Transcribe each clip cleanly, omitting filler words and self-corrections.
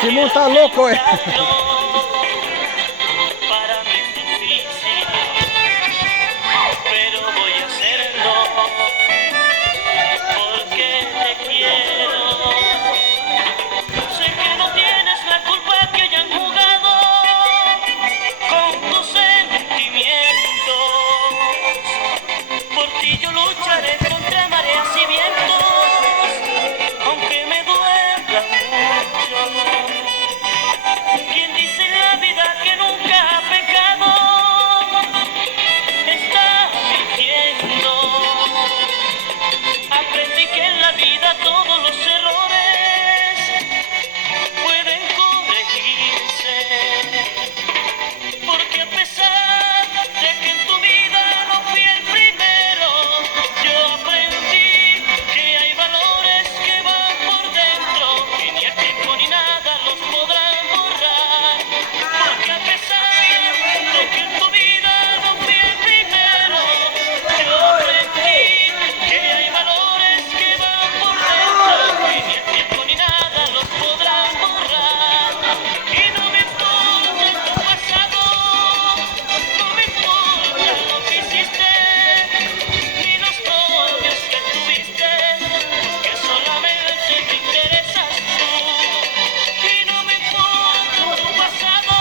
Simón está loco, Para mí es difícil, pero voy a hacerlo porque te quiero. Sé que no tienes la culpa que hayan jugado con tus sentimientos. Por ti yo lucharé contra mareas y vientos, aunque me duela mucho. Quien dice en la vida que nunca ha pecado está mintiendo. Aprendí que en la vida todos los errores pueden corregirse, porque a pesar de que en tu vida no fui el primero, yo aprendí que hay valores que van por dentro y ni el tiempo ni nada los podrán borrar. Porque a pesar de que en tu vida no fui el primero, yo aprendí que hay valores que van por dentro y ni el tiempo ni nada los podrán borrar. Y no me importa tu pasado, no me importa lo que hiciste, ni los novios que tuviste, que solamente te interesas tú. Y no me importa tu pasado,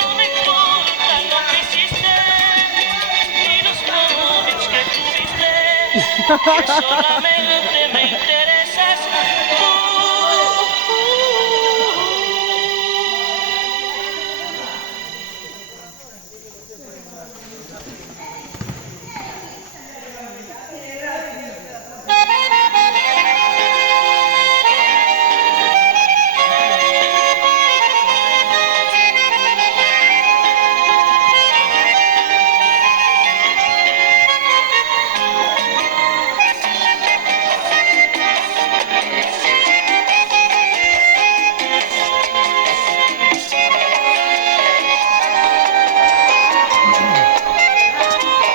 no me importa lo que hiciste, ni los novios que tuviste, que solamente me interesas tú.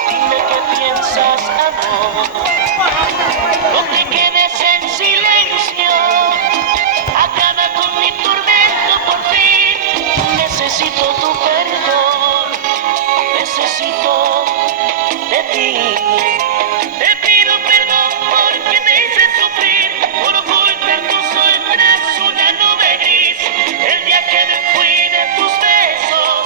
Dime qué piensas, amor, no te quedes en silencio, acaba con mi tormento por fin. Necesito tu perdón, necesito de ti. Te pido perdón porque te hice sufrir, por ocultar tus sombras una nube gris. El día que me fui de tus besos,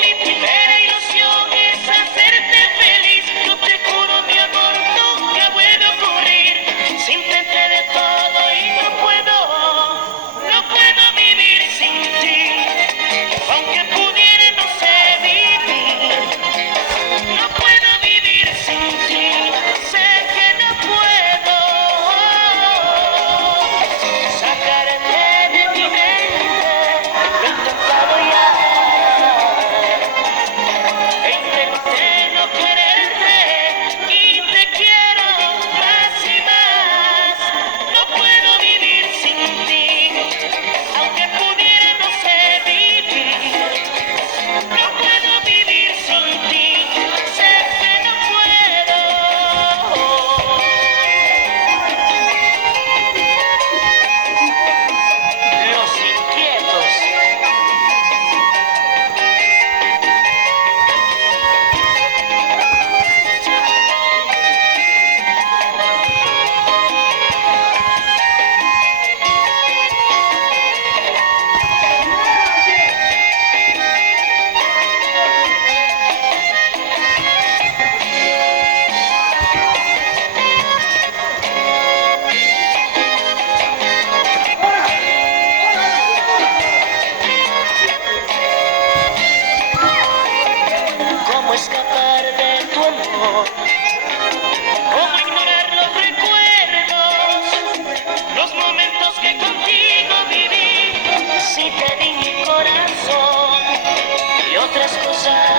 mi primera ilusión es hacerte feliz. Yo te juro, mi amor, nunca vuelve a ocurrir. Si intenté de todo y no puedo vivir sin ti. Aunque pudiera, no sé vivir, no puedo vivir sin ti. Sé que no puedo sacarte de mi mente. Lo he intentado ya, e intenté no quererte y te quiero más y más. No puedo vivir sin ti. Aunque pudiera, no sé vivir, no puedo vivir sin ti. Sé que no puedo. Los inquietos. ¿Cómo escapar de tu amor? ¿Cómo ignorar los recuerdos? Los momentos que contigo viví. Si te di mi corazón y otras cosas